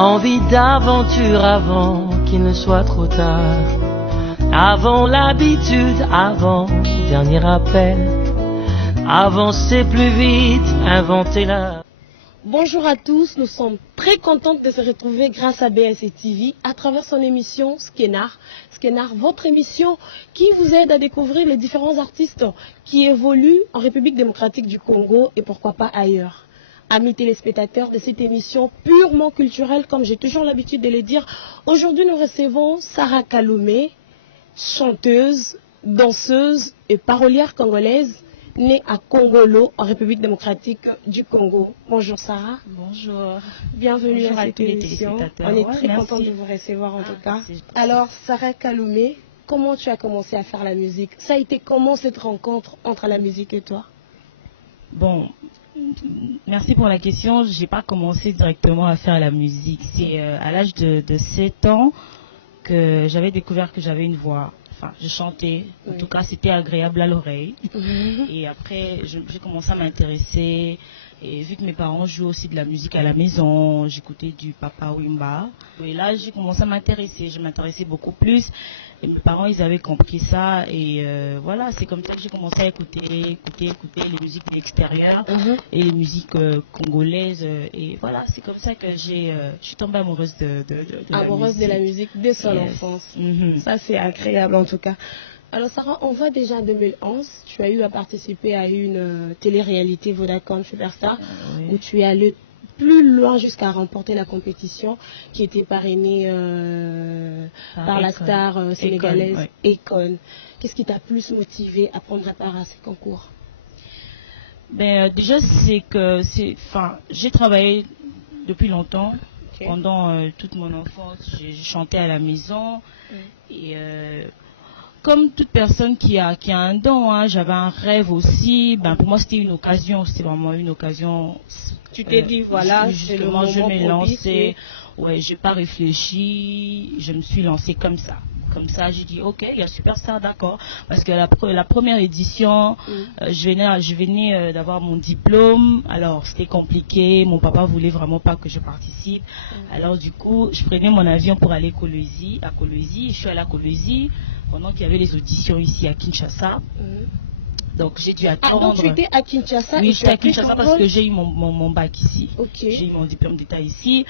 Envie d'aventure avant qu'il ne soit trop tard. Avant l'habitude, avant le dernier appel. Avancer plus vite, inventer la... Bonjour à tous, nous sommes très contents de se retrouver grâce à BSC TV à travers son émission Skenar. Skenar, votre émission qui vous aide à découvrir les différents artistes qui évoluent en République démocratique du Congo et pourquoi pas ailleurs. Amis téléspectateurs de cette émission purement culturelle, comme j'ai toujours l'habitude de le dire, aujourd'hui nous recevons Sarah Kaloumé, chanteuse, danseuse et parolière congolaise, née à Congolo, en République démocratique du Congo. Bonjour Sarah. Bonjour. Bienvenue Bonjour à tous cette les émission. téléspectateurs. On est très merci. content de vous recevoir en tout cas. Alors Sarah Kaloumé, comment tu as commencé à faire la musique? Ça a été comment cette rencontre entre la musique et toi? Bon, merci pour la question. Je n'ai pas commencé directement à faire la musique. C'est à l'âge de 7 ans que j'avais découvert que j'avais une voix. Enfin, je chantais. En tout cas, c'était agréable à l'oreille. Et après, j'ai commencé à m'intéresser. Et vu que mes parents jouent aussi de la musique à la maison, j'écoutais du Papa Wimba. Et là, j'ai commencé à m'intéresser. Je m'intéressais beaucoup plus. Et mes parents, ils avaient compris ça. Et voilà, c'est comme ça que j'ai commencé à écouter les musiques de l'extérieur et les musiques congolaises. Et voilà, c'est comme ça que je suis tombée amoureuse de la musique dès son enfance. Ça, c'est agréable en tout cas. Alors Sarah, on voit déjà en 2011, tu as eu à participer à une télé-réalité Vodacom Superstar, où tu es allé plus loin jusqu'à remporter la compétition qui était parrainée par la star sénégalaise Akon. Qu'est-ce qui t'a plus motivé à prendre part à ces concours? Déjà, c'est que j'ai travaillé depuis longtemps. Pendant toute mon enfance, j'ai chanté à la maison. Et comme toute personne qui a un don, hein, j'avais un rêve aussi. Pour moi, c'était une occasion. C'était vraiment une occasion. Tu t'es dit, voilà, justement, je m'ai lancée. Ouais, j'ai pas réfléchi. Je me suis lancée comme ça. Comme ça, j'ai dit, ok, il y a Superstar, d'accord. Parce que la première édition, je venais d'avoir mon diplôme. Alors, c'était compliqué. Mon papa voulait vraiment pas que je participe. Alors, du coup, je prenais mon avion pour aller à Kolwezi. Je suis allée à Kolwezi pendant qu'il y avait les auditions ici à Kinshasa. Donc, j'ai dû attendre. Donc, tu étais à Kinshasa? Oui, j'étais à Kinshasa parce que j'ai eu mon bac ici. J'ai eu mon diplôme d'état ici.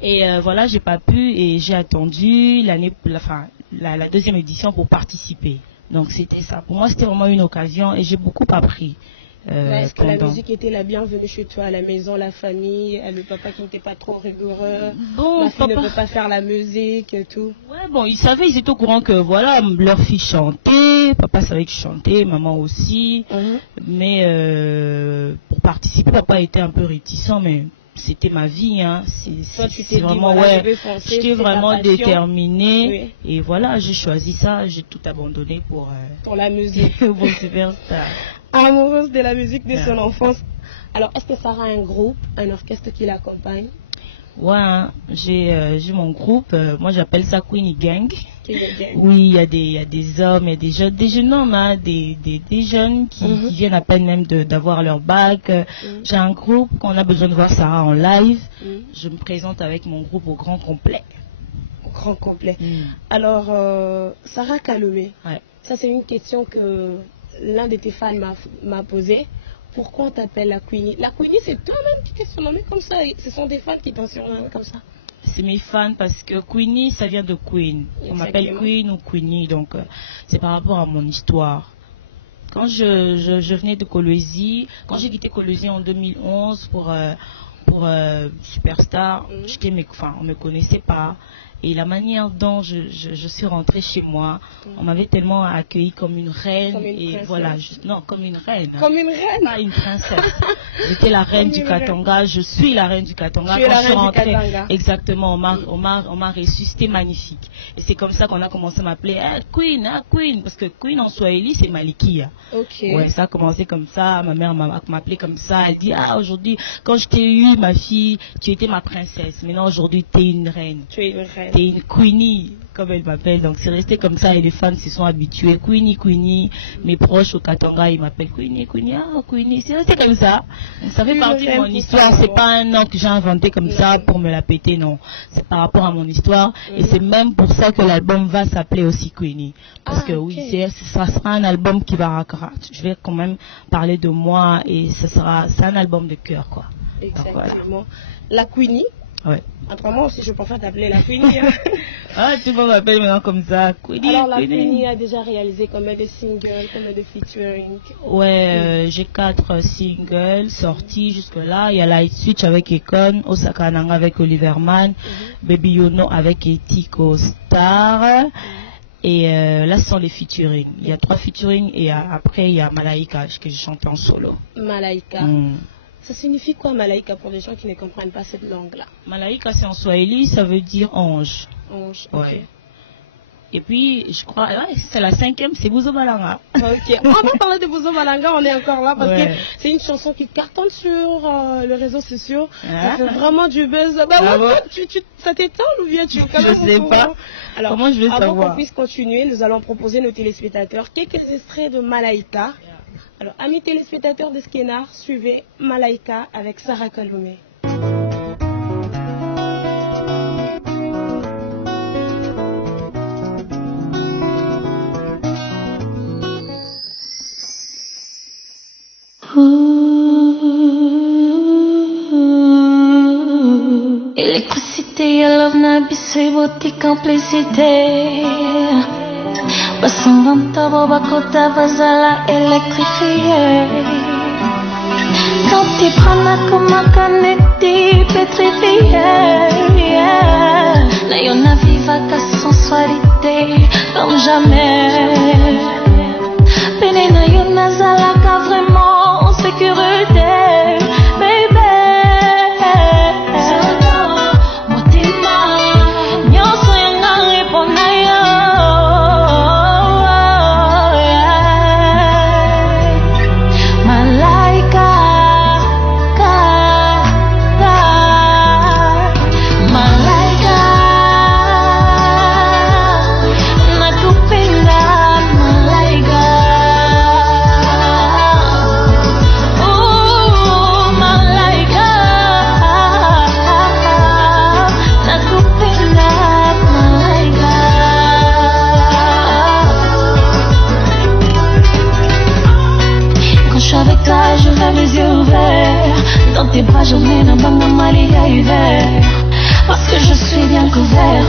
Et voilà, j'ai pas pu et j'ai attendu la deuxième édition pour participer. Donc c'était ça. Pour moi, c'était vraiment une occasion et j'ai beaucoup appris. Est-ce que la musique était la bienvenue chez toi à la maison, la famille, le papa qui n'était pas trop rigoureux, ma fille ne peut pas faire la musique et tout? Ouais, bon, ils étaient au courant que voilà, leur fille chantait, papa savait que je chantais, maman aussi. Mais pour participer, papa était un peu réticent, mais c'était ma vie, hein. C'est vraiment, j'étais vraiment déterminée. Et voilà, j'ai choisi ça, j'ai tout abandonné pour la musique. Pour Superstar. Amoureuse de la musique de son enfance. Alors, est-ce que Sarah a un groupe, un orchestre qui l'accompagne? Ouais, hein, j'ai mon groupe, moi j'appelle ça Queenie Gang. Oui, il y a des hommes, il y a des jeunes hommes, hein, des jeunes qui viennent à peine même d'avoir leur bac. J'ai un groupe, quand on a besoin de voir Sarah en live, je me présente avec mon groupe au grand complet. Au grand complet. Alors, Sarah Kaloumé, ça c'est une question que l'un de tes fans m'a posée. Pourquoi on t'appelle la Queenie? La Queenie, c'est toi-même qui t'es surnommée comme ça. Ce sont des fans qui t'ont surnommée comme ça. C'est mes fans parce que Queenie, ça vient de Queen. On m'appelle Queen ou Queenie, donc c'est par rapport à mon histoire. Quand je venais de Kolwezi, quand j'ai quitté Kolwezi en 2011 pour Superstar, on me connaissait pas. Et la manière dont je suis rentrée chez moi, on m'avait tellement accueillie comme une reine. Comme une reine. Comme une reine? Pas une princesse. J'étais la reine du Katanga, je suis la reine du Katanga. Tu es la reine du Katanga. Exactement, on m'a reçue, c'était magnifique. Et c'est comme ça qu'on a commencé à m'appeler Queen, Queen, parce que Queen en Swahili c'est Malikia. Ouais, ça a commencé comme ça, ma mère m'a appelé comme ça, elle dit aujourd'hui, quand je t'ai eu ma fille, tu étais ma princesse, maintenant aujourd'hui tu es une reine. Tu es une reine. T'es une Queenie, comme elle m'appelle. Donc c'est resté comme ça et les fans se sont habitués. Queenie. Mes proches au Katanga, ils m'appellent Queenie. Queenie. C'est resté comme ça. Donc ça fait partie de mon histoire. C'est pas un nom que j'ai inventé comme ça pour me la péter, non. C'est par rapport à mon histoire. Et c'est même pour ça que l'album va s'appeler aussi Queenie. Parce que oui, ça sera un album qui va je vais quand même parler de moi et c'est un album de cœur, quoi. Exactement. Donc, voilà. La Queenie. Ouais. Autrement, si je préfère t'appeler la Queenie. Hein. Tout le monde m'appelle maintenant comme ça. Queenie. Alors, la Queenie a déjà réalisé combien de singles, combien de featuring? Ouais, j'ai 4 singles sortis jusque-là. Il y a Light Switch avec Ekon, Osaka Nanga avec Oliver Mann, Baby Yono avec Etiko Star. Et là, ce sont les featuring. Il y a 3 featuring et après, il y a Malaika que j'ai chanté en solo. Malaika. Ça signifie quoi, Malaika, pour les gens qui ne comprennent pas cette langue-là? Malaika, c'est en Swahili, ça veut dire ange. Ange, ok. Ouais. Et puis, je crois, c'est la 5e, c'est Bouzo Balanga. Ok, on va parler de Bouzo Balanga, on est encore là parce que c'est une chanson qui cartonne sur les réseaux sociaux. Ça fait vraiment du buzz. Ça t'étonne ou bien tu Je sais pas. Alors, comment je vais savoir? Avant qu'on puisse continuer, nous allons proposer nos téléspectateurs quelques extraits de Malaika. Alors, amis téléspectateurs de Skenar, suivez Malaika avec Sarah Kaloumé. Électricité, I love nabi, c'est beauté, complicité. Basanganta boba kota bazala électrifié. Quand tu prends la kaneti pétrifié. Nayona viva ta sensualité comme jamais. Pene nayona zalaka vraiment en sécurité, baby. Dans tes bras, j'emmène un bang de Malia hiver. Parce que je suis bien couvert.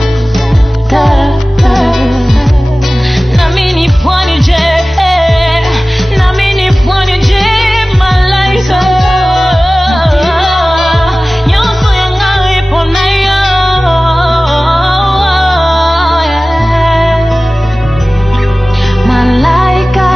Namini point de J, namini point de J, Malaika. Yonso yanga eponaya. Malaika.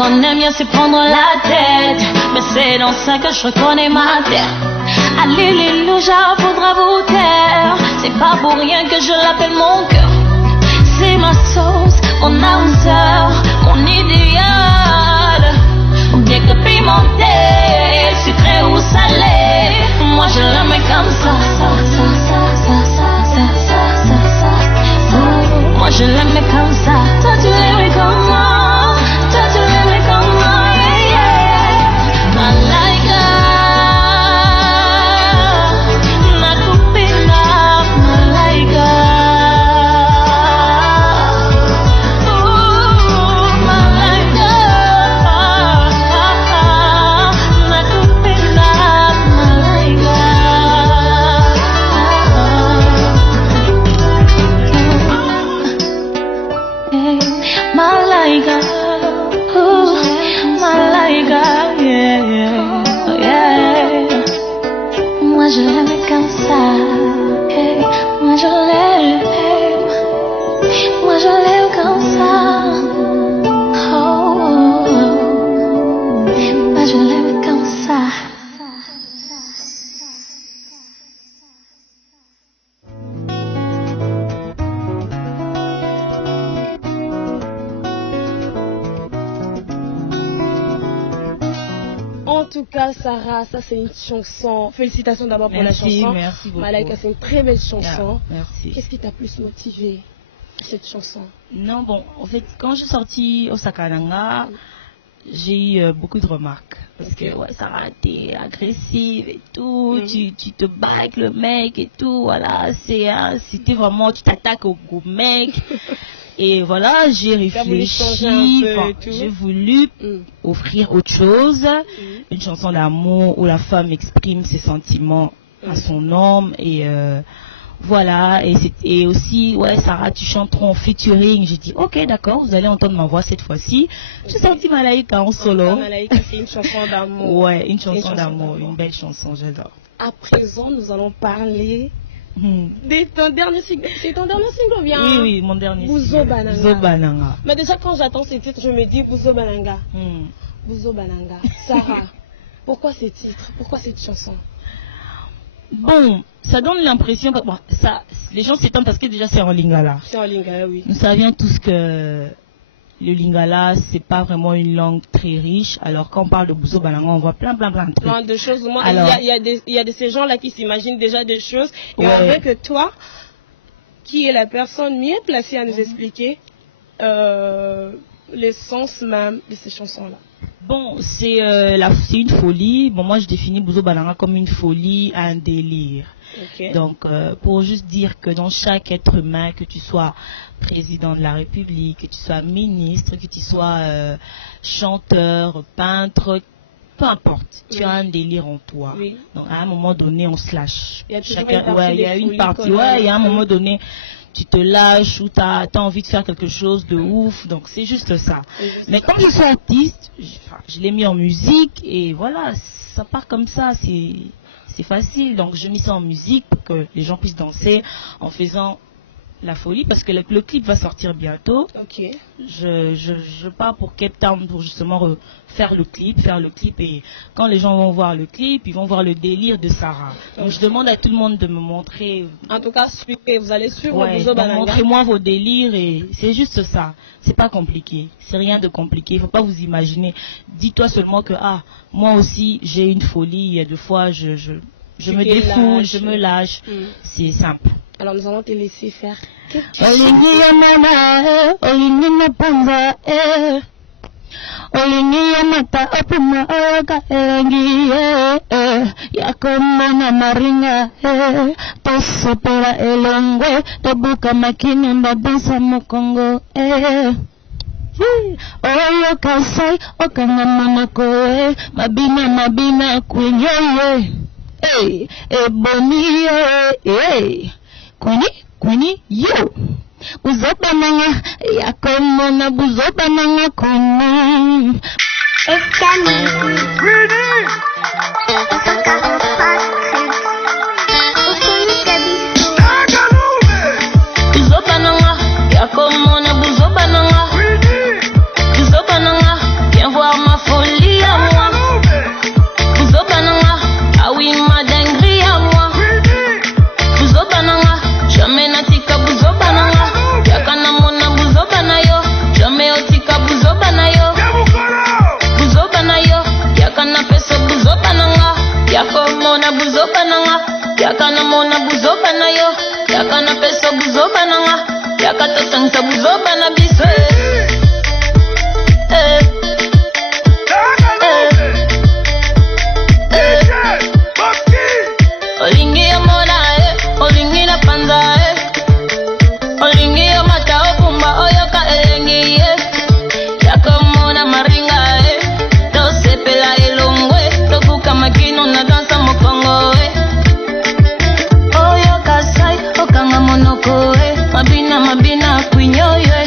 On aime bien se prendre la tête, mais c'est dans ça que je reconnais ma terre. Alléluia, faudra vous taire. C'est pas pour rien que je l'appelle mon cœur. C'est ma sauce, mon âme sœur, mon idéal. Bien que pimenté, sucré ou salé, moi je l'aime comme ça. Moi je l'aime comme ça. Toi tu l'aimes comme moi. tout cas, Sarah, ça c'est une chanson. Félicitations d'abord pour la chanson. Merci beaucoup. Malaika, c'est une très belle chanson. Merci. Qu'est-ce qui t'a plus motivé cette chanson? Non, bon, en fait, quand je suis sortie au Sakananga, j'ai eu beaucoup de remarques. Parce que, ouais, Sarah, t'es agressive et tout, tu te bats avec le mec et tout, voilà, c'était vraiment, tu t'attaques au mec. Et voilà, j'ai réfléchi, j'ai voulu offrir autre chose, une chanson d'amour où la femme exprime ses sentiments à son homme et voilà, et aussi, ouais, Sarah, tu chantes trop en featuring. J'ai dit, ok, d'accord, vous allez entendre ma voix cette fois-ci. J'ai sorti Malaika en solo. Malaika, c'est une chanson d'amour. Ouais, une chanson d'amour, une belle chanson, j'adore. À présent, nous allons parler de ton dernier single. C'est ton dernier single, bien? Oui, mon dernier Bouzo single. Bananga. Bouzo Bananga. Mais déjà, quand j'attends ce titre, je me dis Bouzo Bananga. Bouzo Bananga. Sarah, pourquoi ce titre? Pourquoi cette chanson? Bon, ça donne l'impression que bon, ça, les gens s'étonnent parce que déjà c'est en lingala. C'est en lingala, oui. Nous savions tous que le lingala, c'est pas vraiment une langue très riche. Alors quand on parle de Bouzo Bananga, on voit plein de trucs. Plein de choses. Moi, alors, il y a de ces gens-là qui s'imaginent déjà des choses. Et on dirait que toi, qui est la personne mieux placée à nous expliquer l'essence même de ces chansons-là. Bon, c'est une folie. Bon, moi je définis Bouzo Bananga comme une folie, un délire. Okay. Donc, pour juste dire que dans chaque être humain, que tu sois président de la République, que tu sois ministre, que tu sois chanteur, peintre, peu importe, tu as un délire en toi. Oui. Donc, à un moment donné, on se lâche. Il y a une partie, il y a un moment donné, tu te lâches ou tu as envie de faire quelque chose de ouf. Donc, c'est juste ça. Mais quand je suis artiste, je l'ai mis en musique et voilà, ça part comme ça. C'est facile. Donc, je mets ça en musique pour que les gens puissent danser en faisant la folie parce que le clip va sortir bientôt. Ok. Je pars pour Cape Town pour justement faire le clip et quand les gens vont voir le clip, ils vont voir le délire de Sarah. Donc je demande à tout le monde de me montrer. En tout cas, vous allez suivre Bouzo Bananga. Montrez-moi vos délires et c'est juste ça. C'est pas compliqué. C'est rien de compliqué. Il faut pas vous imaginer. Dis-toi seulement que moi aussi j'ai une folie. Il y a des fois je me défoule, je me lâche. C'est simple. Alors nous allons te laisser faire. Oyo kasai okangamana koe mabina kunyoye eboni Kuni yo Bouzo Bananga yakomona Bouzo Bananga kuni Bouzo Bananga yakomona Bouzo Bananga Bouzo Bananga viens voir ma folie à moi Bouzo Bananga ah oui ma dinguerie à moi Bouzo Bananga jamais natika Bouzo Bananga yakana mona Bouzo Banayo jamais otika Bouzo Banayo Bouzo Banayo yakana pesa Bouzo Bananga yako mona Bouzo Bananga yakana mona Bouzo Banayo yakana pesa Bouzo Bananga yakata sangsa Bouzo Banabise Olingi ya mona olingi na panza olingi ya mata okumba oyoka elengi yakomona maringa tosepela elongwe tokuka makino na dansa mokongo oyoka sai okanga monoko mabina kwinyoyo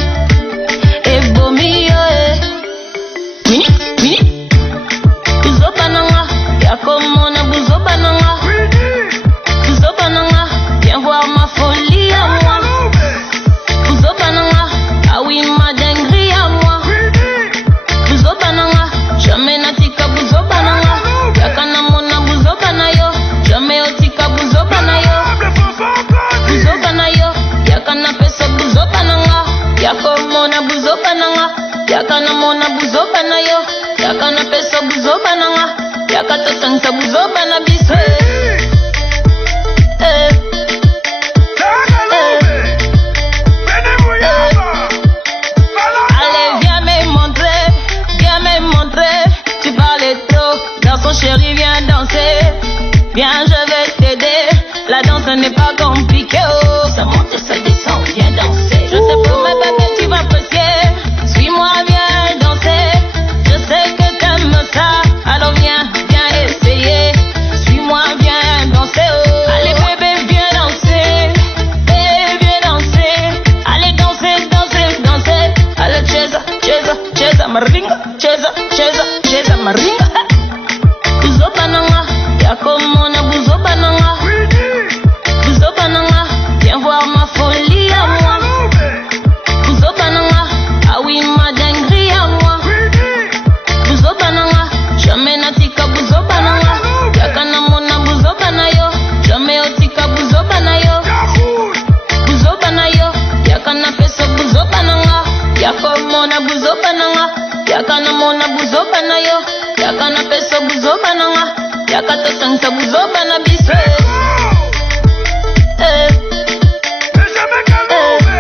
Yaka na peso buzoba nanga. Yaka to sangsa buzoba na biso.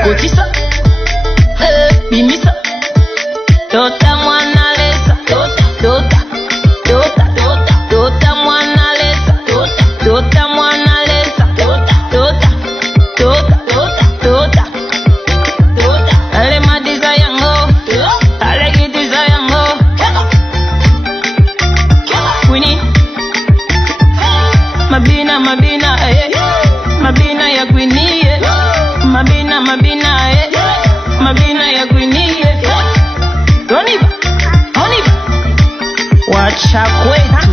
Kotisa. Bimisa. Tota mwana lesa. Tota. Tota mwana lesa. Tota mwana lesa. Tota. Ale madiza yango. Ale gidiza yango. Queenie. Mabina, Mabina ya Queenie. Mabina, Mabina ya Queenie. Oniba. Wacha kwetu.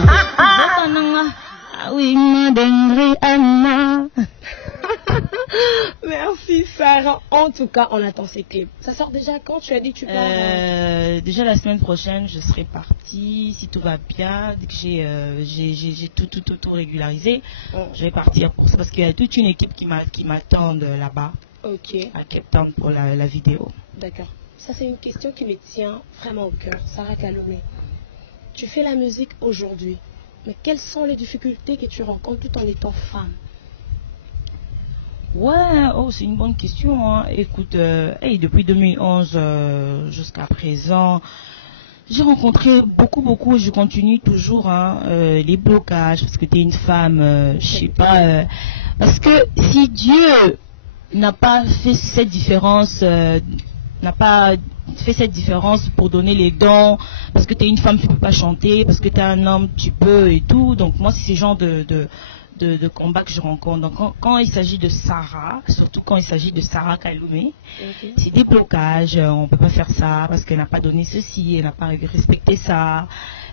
Merci Sarah. En tout cas, on attend ces clips. Ça sort déjà quand? Tu as dit que tu pars Déjà la semaine prochaine, je serai partie. Si tout va bien, dès que j'ai tout régularisé, je vais partir pour ça parce qu'il y a toute une équipe qui m'attend là-bas. Ok. À Cape Town pour la vidéo. D'accord. Ça, c'est une question qui me tient vraiment au cœur. Sarah Kaloumé, tu fais la musique aujourd'hui, mais quelles sont les difficultés que tu rencontres tout en étant femme? Ouais, c'est une bonne question. Hein. Écoute, depuis 2011 jusqu'à présent, j'ai rencontré beaucoup, et je continue toujours les blocages, parce que tu es une femme, je sais pas, parce que si Dieu n'a pas fait cette différence, pour donner les dons, parce que tu es une femme, tu peux pas chanter, parce que tu es un homme, tu peux et tout. Donc moi, c'est ce genre de combat que je rencontre. Donc quand il s'agit de Sarah, surtout quand il s'agit de Sarah Kaloumé, c'est des blocages, on peut pas faire ça parce qu'elle n'a pas donné ceci, elle n'a pas respecté ça.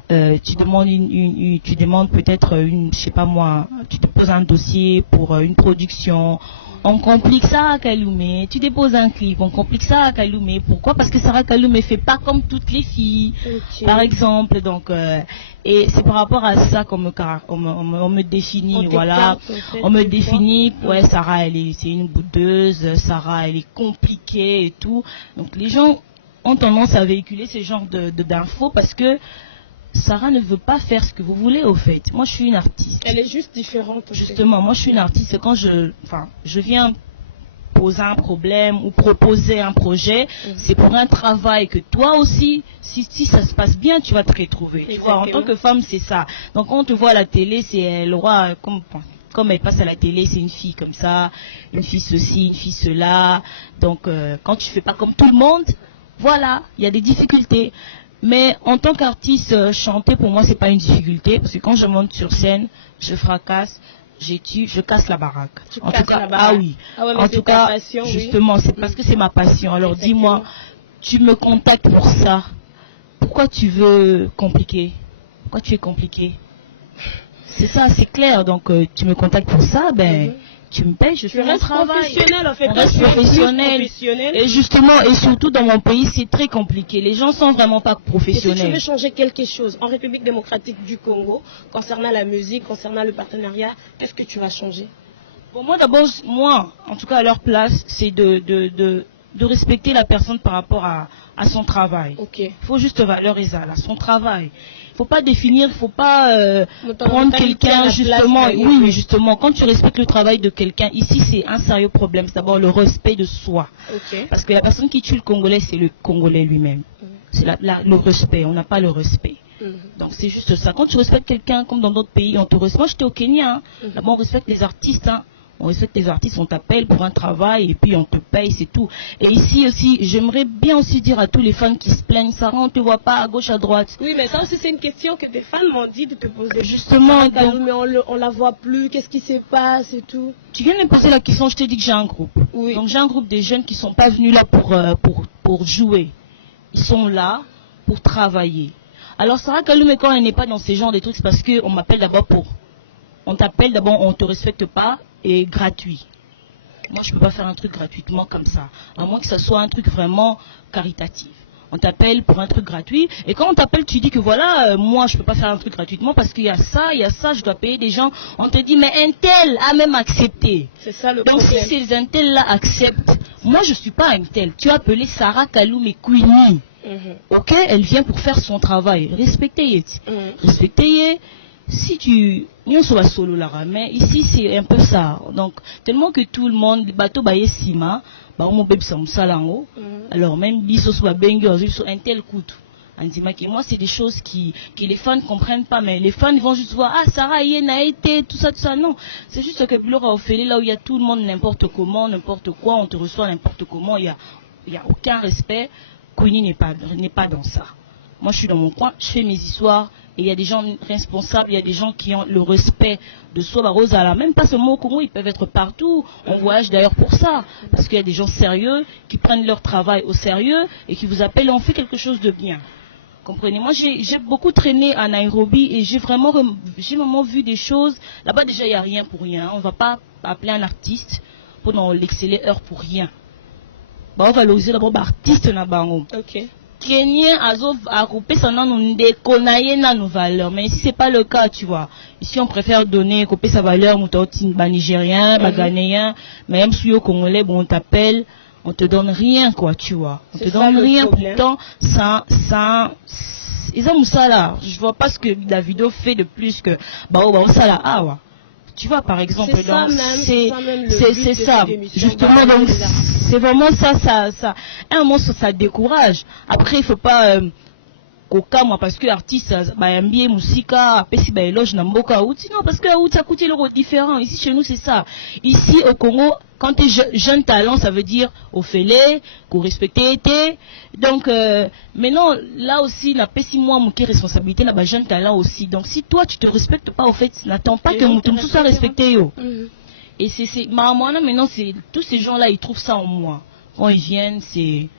Tu demandes peut-être je sais pas moi, tu te poses un dossier pour une production. On complique ça à Kaloumé. Tu déposes un clip, on complique ça à Kaloumé. Pourquoi? Parce que Sarah Kaloumé fait pas comme toutes les filles, par exemple. Donc, et c'est par rapport à ça qu'on me définit, voilà. On me définit, ouais, Sarah, c'est une boudeuse, Sarah, elle est compliquée et tout. Donc, les gens ont tendance à véhiculer ce genre d'infos parce que Sarah ne veut pas faire ce que vous voulez au fait. Moi je suis une artiste. Elle est juste différente. Justement, moi je suis une artiste et quand je viens poser un problème ou proposer un projet, c'est pour un travail que toi aussi, si ça se passe bien, tu vas te retrouver. Tu vois, en tant que femme, c'est ça. Donc quand on te voit à la télé, c'est le roi, comme elle passe à la télé, c'est une fille comme ça, une fille ceci, une fille cela. Donc quand tu fais pas comme tout le monde, voilà, il y a des difficultés. Mais en tant qu'artiste, chanter pour moi c'est pas une difficulté parce que quand je monte sur scène, je fracasse, je casse la baraque. En tout cas, ah oui. Ah ouais, en tout cas, passion, justement, c'est parce que c'est ma passion. Alors dis-moi, tu me contactes pour ça. Pourquoi tu veux compliquer? Pourquoi tu es compliqué? C'est ça, c'est clair. Donc tu me contactes pour ça, tu me payes, je fais mon travail. Professionnel, en fait. On reste professionnel. Et justement, et surtout dans mon pays, c'est très compliqué. Les gens sont vraiment pas professionnels. Et si tu veux changer quelque chose en République démocratique du Congo, concernant la musique, concernant le partenariat, qu'est-ce que tu vas changer? Pour moi, d'abord, en tout cas à leur place, c'est de respecter la personne par rapport à son travail. Il faut juste valoriser son travail. Il ne faut pas définir, il ne faut pas prendre quelqu'un justement. Oui, mais justement, quand tu respectes le travail de quelqu'un, ici c'est un sérieux problème. C'est d'abord le respect de soi. Parce que la personne qui tue le Congolais, c'est le Congolais lui-même. C'est le respect, on n'a pas le respect. Donc c'est juste ça. Quand tu respectes quelqu'un, comme dans d'autres pays, on te respecte. Moi j'étais au Kenya, d'abord on respecte les artistes. On respecte les artistes, on t'appelle pour un travail et puis on te paye, c'est tout. Et ici aussi, j'aimerais bien aussi dire à tous les fans qui se plaignent, Sarah, on ne te voit pas à gauche, à droite. Oui, mais ça aussi c'est une question que des fans m'ont dit de te poser. Justement, mais on la voit plus, qu'est-ce qui se passe et tout. Tu viens de me poser la question, je t'ai dit que j'ai un groupe. Oui. Donc j'ai un groupe de jeunes qui ne sont pas venus là pour jouer. Ils sont là pour travailler. Alors Sarah Kaloumé, quand elle n'est pas dans ces genres de trucs, c'est parce qu'on m'appelle d'abord on t'appelle d'abord, on ne te respecte pas. Et gratuit. Moi, je ne peux pas faire un truc gratuitement comme ça. À moins que ce soit un truc vraiment caritatif. On t'appelle pour un truc gratuit. Et quand on t'appelle, tu dis que voilà, moi, je ne peux pas faire un truc gratuitement parce qu'il y a ça, je dois payer des gens. On te dit, mais un tel a même accepté. C'est ça le problème. Donc, si ces un tel là acceptent, moi, je ne suis pas un tel. Tu as appelé Sarah Kaloumé Queenie. Ok, elle vient pour faire son travail. Respectez. Respectez. Si tu... Nous sommes solo là, mais ici c'est un peu ça. Donc, tellement que tout le monde, bateau baye sima, bah on peut ça musalango. Alors même biso soit bengi sur un tel coup. Moi c'est des choses qui les fans ne comprennent pas, mais les fans vont juste voir Sarah Yen a été tout ça. Non, c'est juste que Blora Ophélie, là où il y a tout le monde n'importe comment, n'importe quoi, on te reçoit n'importe comment, il y a aucun respect. Queenie n'est pas dans ça. Moi je suis dans mon coin, je fais mes histoires. Et il y a des gens responsables, il y a des gens qui ont le respect de soi, Rosala. Même pas seulement au Congo, ils peuvent être partout. On voyage d'ailleurs pour ça. Parce qu'il y a des gens sérieux qui prennent leur travail au sérieux et qui vous appellent, on fait quelque chose de bien. Comprenez, moi j'ai beaucoup traîné à Nairobi et j'ai vraiment vu des choses. Là-bas déjà il n'y a rien pour rien. On ne va pas appeler un artiste pour l'exceller heure pour rien. Bah, on va valoriser d'abord l'artiste na bango. Ok. Kenyan a coupé son nom nos valeurs, mais ici c'est pas le cas, tu vois. Ici on préfère donner couper sa valeur, bas nigérien, bas ghanéen, mais même si au Congolais, bon on t'appelle, on te donne rien quoi, tu vois. On te donne rien, pourtant ça ils ont ça là. Je vois pas ce que Davido fait de plus que ça là ouais. Tu vois par exemple, c'est ça. Justement donc c'est vraiment ça. Un moment ça décourage. Après il faut pas moi parce que artiste bayambié musika pesi ba éloge na mboka outi non parce que outi ça coûte l'euro différent. Ici chez nous c'est ça. Ici au Congo quand tu es jeune talent ça veut dire au félé qu'on respecter donc maintenant là aussi la pesi moi mon responsabilité là ba jeune talent aussi. Donc si toi tu te respectes pas au fait n'attends pas que tout soit respecté yo. Et c'est moi maintenant c'est tous ces gens là ils trouvent ça en moi. Quand ils viennent c'est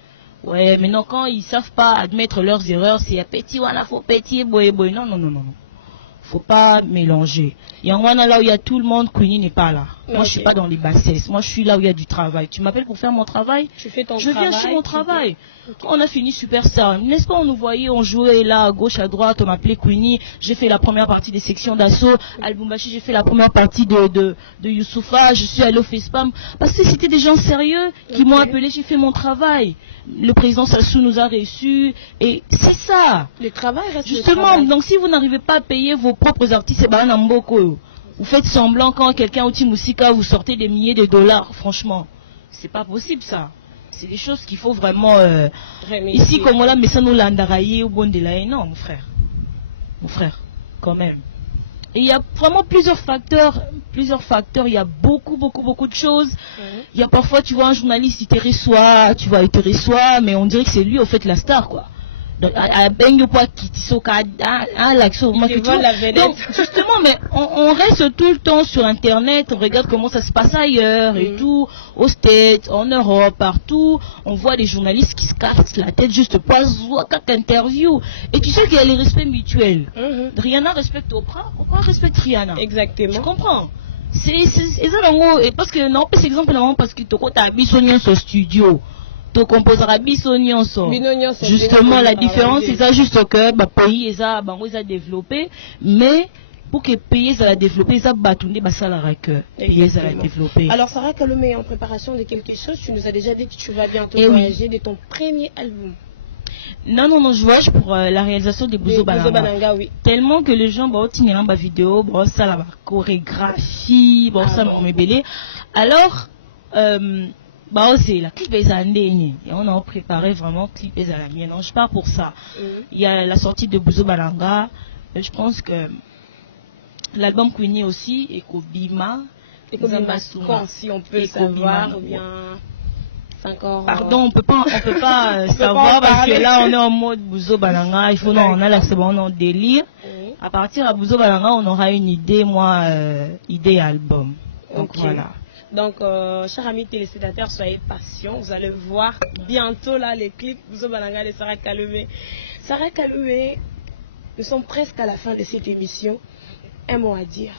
ouais, maintenant quand ils savent pas admettre leurs erreurs, c'est petit, voilà, faut petit, boy. Non. Faut pas mélanger. Il y a un là où il y a tout le monde, Queenie n'est pas là. Moi, je suis pas dans les bassesses. Moi, je suis là où il y a du travail. Tu m'appelles pour faire mon travail. Tu fais ton travail. Je viens sur mon travail. Okay. On a fini Superstar. N'est-ce pas, on nous voyait, on jouait là, à gauche, à droite, on m'appelait Queenie. J'ai fait la première partie des sections d'assaut. Albumbashi, j'ai fait la première partie de Youssoufa. Je suis allé au FacePam. Parce que c'était des gens sérieux qui m'ont appelé, j'ai fait mon travail. Le président Sassou nous a reçus. Et c'est ça. Le travail reste justement, le travail. Donc si vous n'arrivez pas à payer vos propres artistes, c'est pas Mboko. Vous faites semblant quand quelqu'un au Timusika vous sortez des milliers de dollars. Franchement, c'est pas possible ça. C'est des choses qu'il faut vraiment ici comme là, mais ça nous l'andaraye ou bon de la non, mon frère, quand même. Et il y a vraiment plusieurs facteurs. Il y a beaucoup de choses. Il y a parfois, tu vois, un journaliste, il te reçoit, mais on dirait que c'est lui, au fait, la star, quoi. Donc, donc justement, mais on reste tout le temps sur Internet, on regarde comment ça se passe ailleurs et tout, aux States, en Europe, partout. On voit des journalistes qui se cassent la tête juste pour voir quelques interviews. Et tu sais qu'il y a les respects mutuels. Rihanna respecte Oprah respecte Rihanna. Exactement. Tu comprends? C'est ça, et parce que non, c'est exemple parce que tu as mis sur studio. Justement la différence c'est ça juste que le pays est développé mais pour que le pays soit développé ça bâtonné ça la développé. Alors Sarah Kalomé est en préparation de quelque chose. Tu nous as déjà dit que tu vas bientôt voyager de ton premier album. Non, je voyage pour la réalisation des Buzo Balanga. Oui. Tellement que les gens tiennent ma vidéo, ça la chorégraphie, ça me belé. Alors c'est la clip est et on a préparé vraiment clip est à la mienne. Je pars pour ça. Il y a la sortie de Buzo Balanga. Je pense que l'album Queenie aussi et Kobima. Si on peut savoir ou bien encore. Pardon, on peut pas savoir parce que là on est en mode Buzo Balanga. Il faut on a là c'est bon, on est en délire. À partir de Buzo Balanga, on aura une idée idée album. Donc voilà. Donc, chers amis téléspectateurs, soyez patients. Vous allez voir bientôt là les clips Buzo Balanga de Sarah Kalomé. Sarah Kalomé, nous sommes presque à la fin de cette émission. Un mot à dire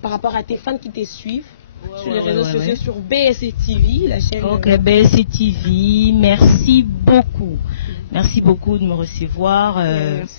par rapport à tes fans qui te suivent sur les réseaux sociaux, sur BSC TV, la chaîne. Ok, BSC TV, merci beaucoup. Merci beaucoup de me recevoir.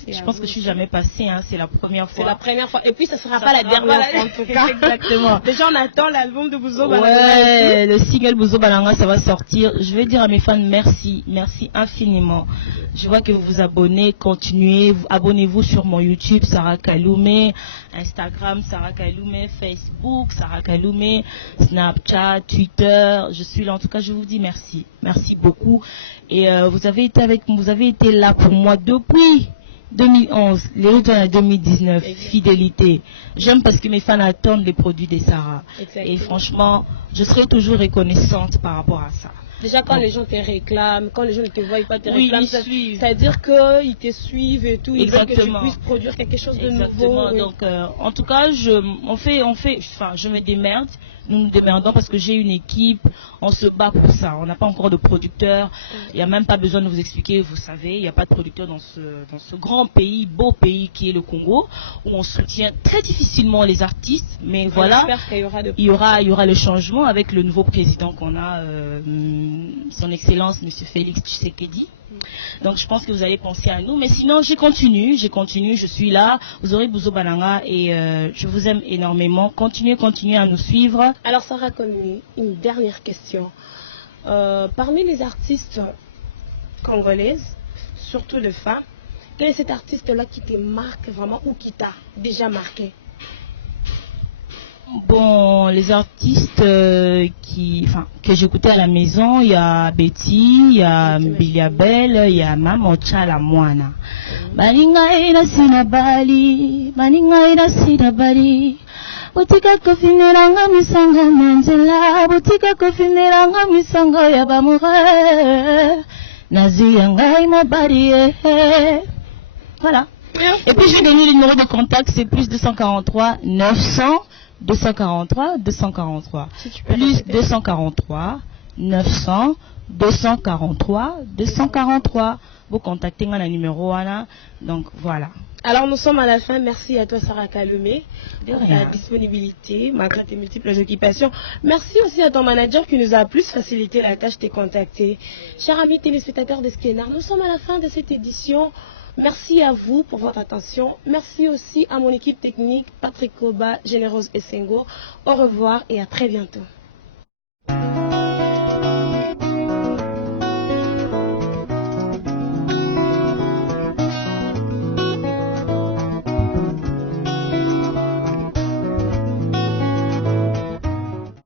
Je pense que je suis jamais passée, hein, c'est la première fois. C'est la première fois. Et puis, ça sera pas la dernière fois, en tout cas. Exactement. Déjà, on attend l'album de Bouzo Balanga. Ouais, le single Bouzo Balanga, ça va sortir. Je vais dire à mes fans merci, merci infiniment. Je vois que vous vous abonnez, continuez, abonnez-vous sur mon YouTube, Sarah Kaloumé, Instagram, Sarah Kaloumé, Facebook, Sarah Kaloumé, Snapchat, Twitter. Je suis là, en tout cas, je vous dis merci. Merci beaucoup. Et vous avez été là pour moi depuis 2011, les retours en 2019, fidélité. J'aime parce que mes fans attendent les produits des Sarah. Exactement. Et franchement, je serai toujours reconnaissante par rapport à ça. Déjà, quand les gens te réclament, quand les gens ne te voient pas te réclament, c'est-à-dire qu'ils te suivent et tout, ils veulent que tu puisses produire quelque chose de nouveau. Oui. Donc, en tout cas, je me démerde. Nous nous démerdons parce que j'ai une équipe, on se bat pour ça. On n'a pas encore de producteur, il n'y a même pas besoin de vous expliquer, vous savez, il n'y a pas de producteur dans ce grand pays, beau pays qui est le Congo, où on soutient très difficilement les artistes, mais voilà, il y aura le changement avec le nouveau président qu'on a, son excellence, M. Félix Tshisekedi. Donc je pense que vous allez penser à nous, mais sinon je continue, je suis là, vous aurez Bouzo Balanga et je vous aime énormément, continuez à nous suivre. Alors Sarah Kaloumé, une dernière question, parmi les artistes congolaises, surtout les femmes, quel est cet artiste-là qui te marque vraiment ou qui t'a déjà marqué? Bon, les artistes que j'écoutais à la maison, il y a Betty, il y a Biliabel, il y a Maman Chala Moana. Baninga ina sinabali, Butika kofiniranga misango manzela, butika kofiniranga misango ya bamure, nazuyanga imobari. Voilà. Et puis j'ai gagné le numéro de contact, c'est plus 243 900 243 243 plus 243 900 243 243. Vous contactez mon numéro là. Donc voilà. Alors nous sommes à la fin. Merci à toi Sarah Kaloumé pour ta disponibilité malgré tes multiples occupations. Merci aussi à ton manager qui nous a plus facilité la tâche de te contacter. Chers amis téléspectateurs de Skenar, nous sommes à la fin de cette édition. Merci à vous pour votre attention. Merci aussi à mon équipe technique, Patrick Koba, Généreuse et Sengo. Au revoir et à très bientôt.